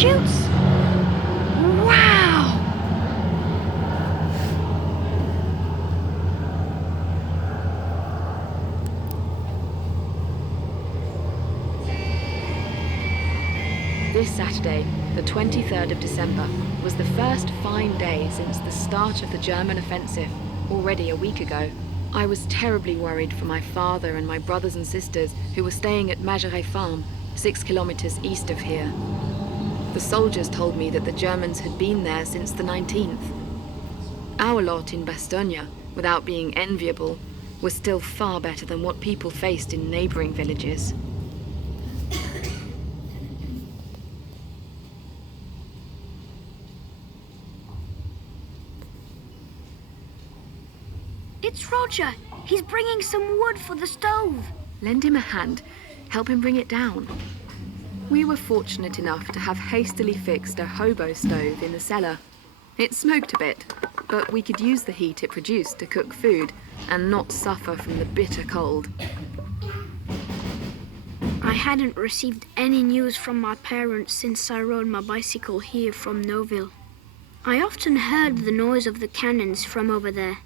parachutes? Wow! This Saturday, the 23rd of December, was the first fine day since the start of the German offensive, already a week ago. I was terribly worried for my father and my brothers and sisters who were staying at Majoret Farm, 6 kilometers east of here. The soldiers told me that the Germans had been there since the 19th. Our lot in Bastogne, without being enviable, was still far better than what people faced in neighboring villages. It's Roger. He's bringing some wood for the stove. Lend him a hand. Help him bring it down. We were fortunate enough to have hastily fixed a hobo stove in the cellar. It smoked a bit, but we could use the heat it produced to cook food and not suffer from the bitter cold. I hadn't received any news from my parents since I rode my bicycle here from Noville. I often heard the noise of the cannons from over there.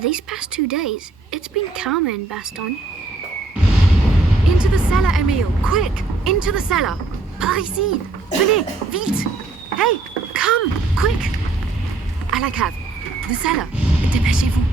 These past 2 days, it's been calmer in Bastogne. Into the cellar, Emile! Quick! Into the cellar! Par ici! Venez! Vite! Hey! Come! Quick! À la cave! The cellar! Dépêchez-vous!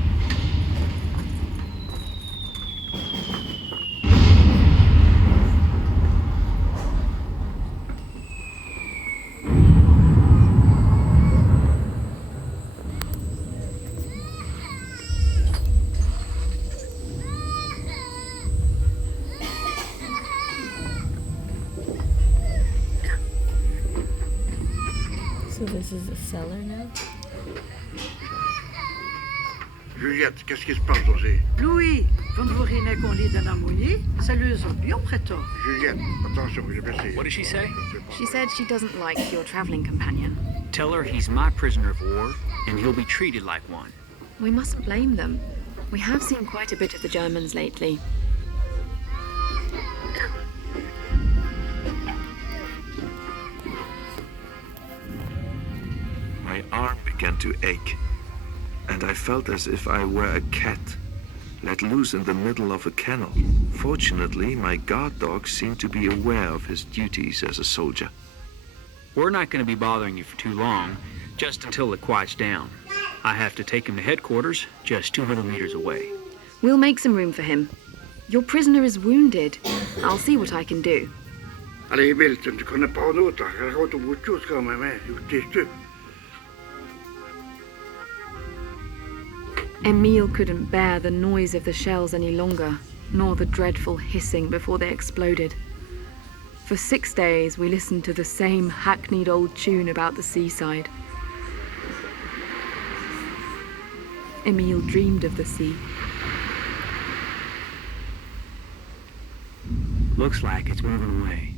So this is a cellar now? Juliette, qu'est-ce qui se passe aussi? Louis, van voorheen qu'on lit d'un amoyer, saluez bien préto. Juliette, attention, j'ai blessé. What did she say? She said she doesn't like your traveling companion. Tell her he's my prisoner of war, and he'll be treated like one. We mustn't blame them. We have seen quite a bit of the Germans lately. My arm began to ache, and I felt as if I were a cat, let loose in the middle of a kennel. Fortunately, my guard dog seemed to be aware of his duties as a soldier. We're not going to be bothering you for too long, just until it quiets down. I have to take him to headquarters, just 200 meters away. We'll make some room for him. Your prisoner is wounded. I'll see what I can do. Allez, Bill, tu ne connais pas d'autre. Raconte beaucoup de choses quand même, hein. T'es sûr. Emile couldn't bear the noise of the shells any longer, nor the dreadful hissing before they exploded. For 6 days, we listened to the same hackneyed old tune about the seaside. Emile dreamed of the sea. Looks like it's moving away.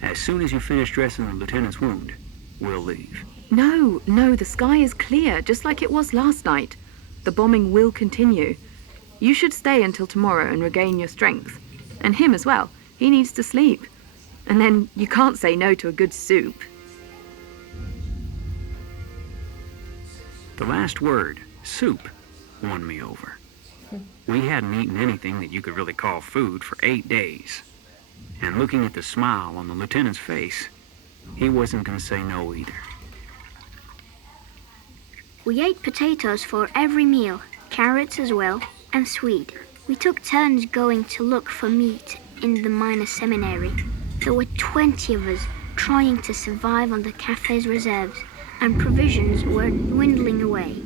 As soon as you finish dressing the lieutenant's wound, we'll leave. No, the sky is clear, just like it was last night. The bombing will continue. You should stay until tomorrow and regain your strength. And him as well. He needs to sleep. And then you can't say no to a good soup. The last word, soup, won me over. We hadn't eaten anything that you could really call food for 8 days. And looking at the smile on the lieutenant's face, he wasn't going to say no either. We ate potatoes for every meal, carrots as well, and sweet. We took turns going to look for meat in the minor seminary. There were 20 of us trying to survive on the cafe's reserves, and provisions were dwindling away.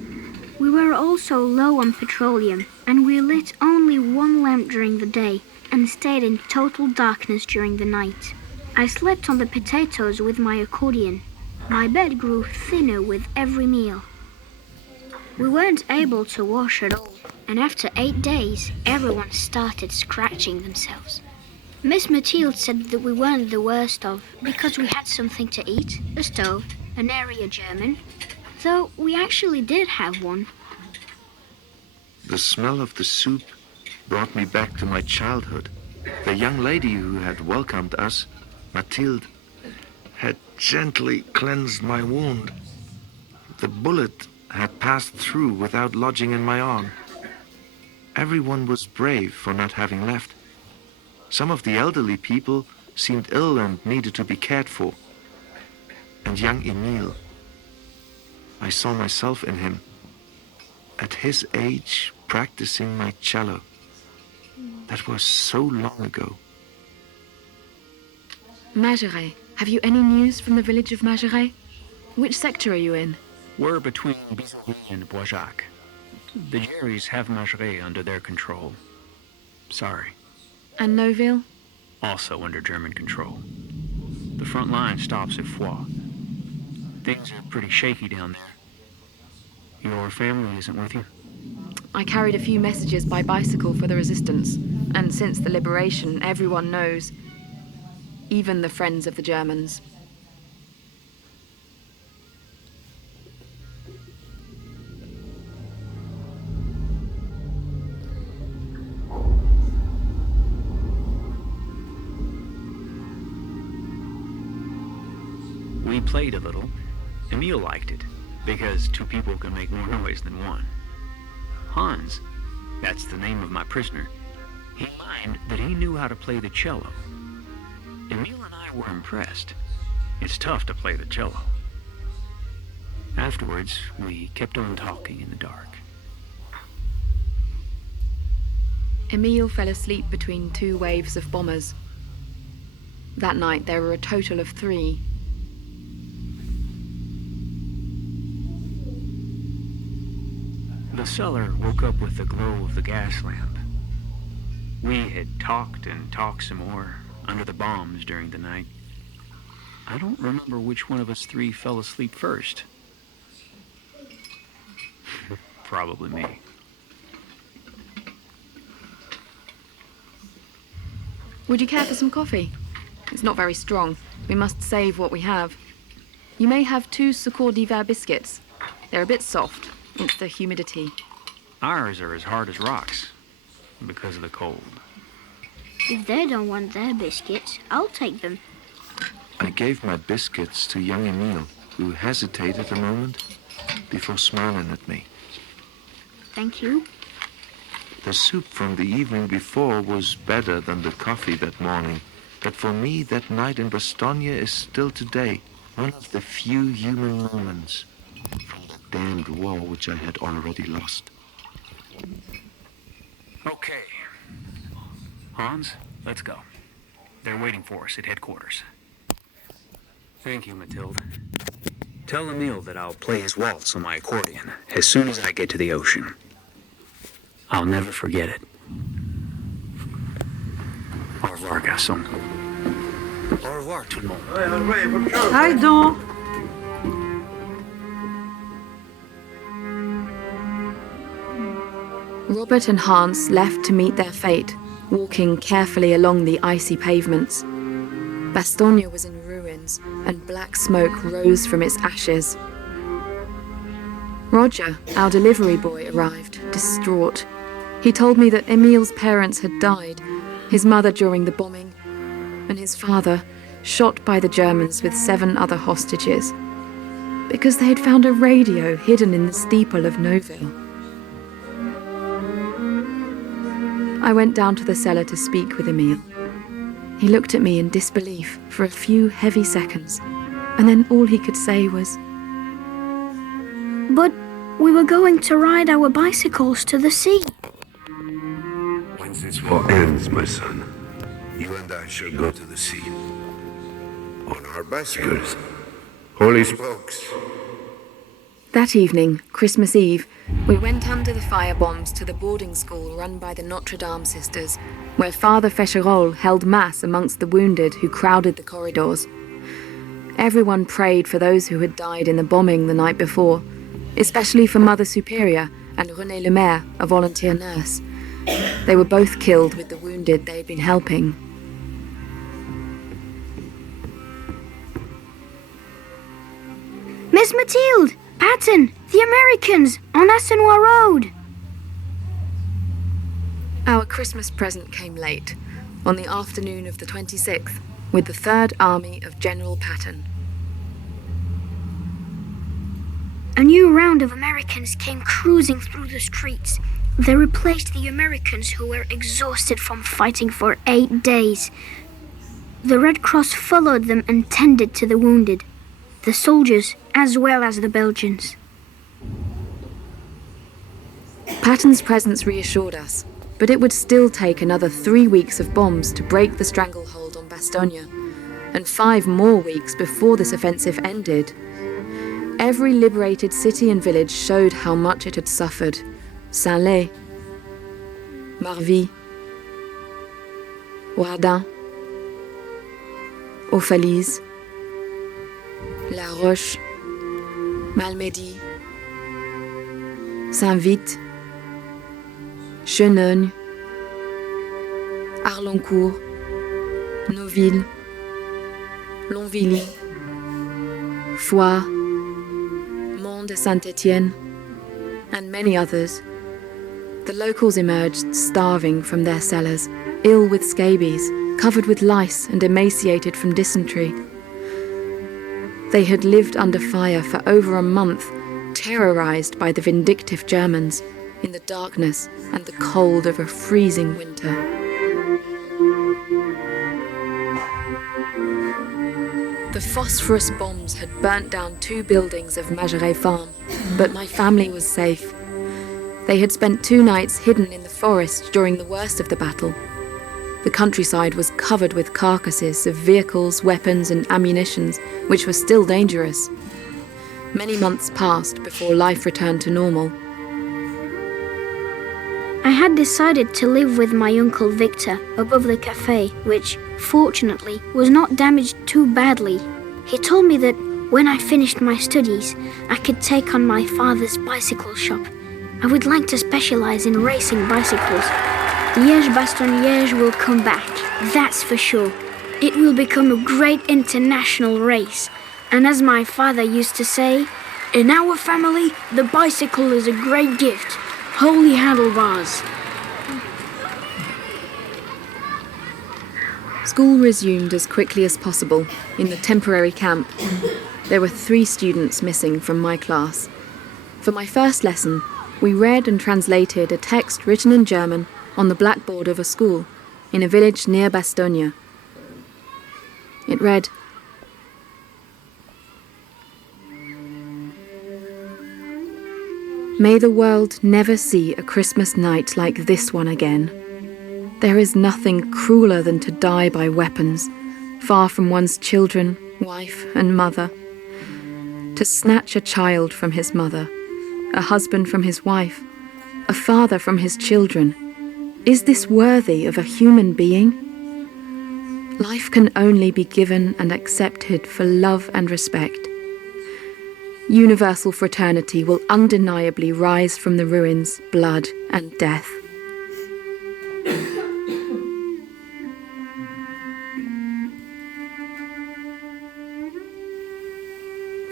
We were also low on petroleum, and we lit only one lamp during the day and stayed in total darkness during the night. I slept on the potatoes with my accordion. My bed grew thinner with every meal. We weren't able to wash at all, and after 8 days, everyone started scratching themselves. Miss Mathilde said that we weren't the worst off because we had something to eat, a stove, an area German, though we actually did have one. The smell of the soup brought me back to my childhood. The young lady who had welcomed us, Mathilde, had gently cleansed my wound. The bullet had passed through without lodging in my arm. Everyone was brave for not having left. Some of the elderly people seemed ill and needed to be cared for. And young Emile, I saw myself in him. At his age, practicing my cello. That was so long ago. Majoret. Have you any news from the village of Majoret? Which sector are you in? We're between Bastogne and Boisjacques. The Jerrys have Majoret under their control. Sorry. And Neuville? Also under German control. The front line stops at Foix. Things are pretty shaky down there. Your family isn't with you? I carried a few messages by bicycle for the resistance, and since the liberation, everyone knows. Even the friends of the Germans. We played a little. Emile liked it, because two people can make more noise than one. Hans, that's the name of my prisoner, he mined that he knew how to play the cello. Emile and I were impressed. It's tough to play the cello. Afterwards, we kept on talking in the dark. Emile fell asleep between two waves of bombers. That night there were a total of 3. The cellar woke up with the glow of the gas lamp. We had talked and talked some more under the bombs during the night. I don't remember which one of us 3 fell asleep first. Probably me. Would you care for some coffee? It's not very strong. We must save what we have. You may have 2 Secours d'Hiver biscuits. They're a bit soft. It's the humidity. Ours are as hard as rocks because of the cold. If they don't want their biscuits, I'll take them. I gave my biscuits to young Emile, who hesitated a moment before smiling at me. Thank you. The soup from the evening before was better than the coffee that morning, but for me that night in Bastogne is still today one of the few human moments from the damned war which I had already lost. Okay. Hans, let's go. They're waiting for us at headquarters. Thank you, Mathilde. Tell Emile that I'll play his waltz on my accordion as soon as I get to the ocean. I'll never forget it. Au revoir, garçon. Au revoir, tout le monde. Hi, Don. Robert and Hans left to meet their fate, walking carefully along the icy pavements. Bastogne was in ruins, and black smoke rose from its ashes. Roger, our delivery boy, arrived, distraught. He told me that Emile's parents had died, his mother during the bombing, and his father, shot by the Germans with 7 other hostages, because they had found a radio hidden in the steeple of Neuville. I went down to the cellar to speak with Emile. He looked at me in disbelief for a few heavy seconds, and then all he could say was, But we were going to ride our bicycles to the sea. When this war ends, my son, you and I shall go to the sea. On our bicycles. Holy smokes. That evening, Christmas Eve, we went under the firebombs to the boarding school run by the Notre Dame sisters, where Father Fécherolles held mass amongst the wounded who crowded the corridors. Everyone prayed for those who had died in the bombing the night before, especially for Mother Superior and Renée Lemaire, a volunteer nurse. They were both killed with the wounded they had been helping. Miss Mathilde! Patton! The Americans! On Bastogne Road! Our Christmas present came late, on the afternoon of the 26th, with the 3rd Army of General Patton. A new round of Americans came cruising through the streets. They replaced the Americans who were exhausted from fighting for 8 days. The Red Cross followed them and tended to the wounded, the soldiers as well as the Belgians. Patton's presence reassured us, but it would still take another 3 weeks of bombs to break the stranglehold on Bastogne, and 5 more weeks before this offensive ended. Every liberated city and village showed how much it had suffered. Saint-Lay, Marville, Ouardin, Aufalise, La Roche, Malmedy, Saint-Vite, Chenogne, Arloncourt, Noville, Longvilly, Foix, Mont de Saint-Étienne, and many others. The locals emerged starving from their cellars, ill with scabies, covered with lice and emaciated from dysentery. They had lived under fire for over a month, terrorized by the vindictive Germans, in the darkness and the cold of a freezing winter. The phosphorus bombs had burnt down 2 buildings of Majoret Farm, but my family was safe. They had spent 2 nights hidden in the forest during the worst of the battle. The countryside was covered with carcasses of vehicles, weapons, and ammunitions, which were still dangerous. Many months passed before life returned to normal. I had decided to live with my uncle Victor above the cafe, which, fortunately, was not damaged too badly. He told me that when I finished my studies, I could take on my father's bicycle shop. I would like to specialize in racing bicycles. Liège-Bastogne will come back, that's for sure. It will become a great international race. And as my father used to say, in our family, the bicycle is a great gift. Holy handlebars. School resumed as quickly as possible in the temporary camp. There were 3 students missing from my class. For my first lesson, we read and translated a text written in German on the blackboard of a school in a village near Bastogne. It read, "May the world never see a Christmas night like this one again. There is nothing crueler than to die by weapons, far from one's children, wife, and mother. To snatch a child from his mother, a husband from his wife, a father from his children. Is this worthy of a human being? Life can only be given and accepted for love and respect. Universal fraternity will undeniably rise from the ruins, blood, and death."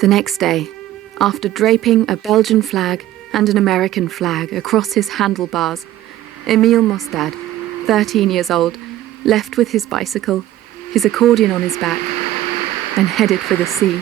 The next day, after draping a Belgian flag and an American flag across his handlebars, Emile Mostad, 13 years old, left with his bicycle, his accordion on his back, and headed for the sea.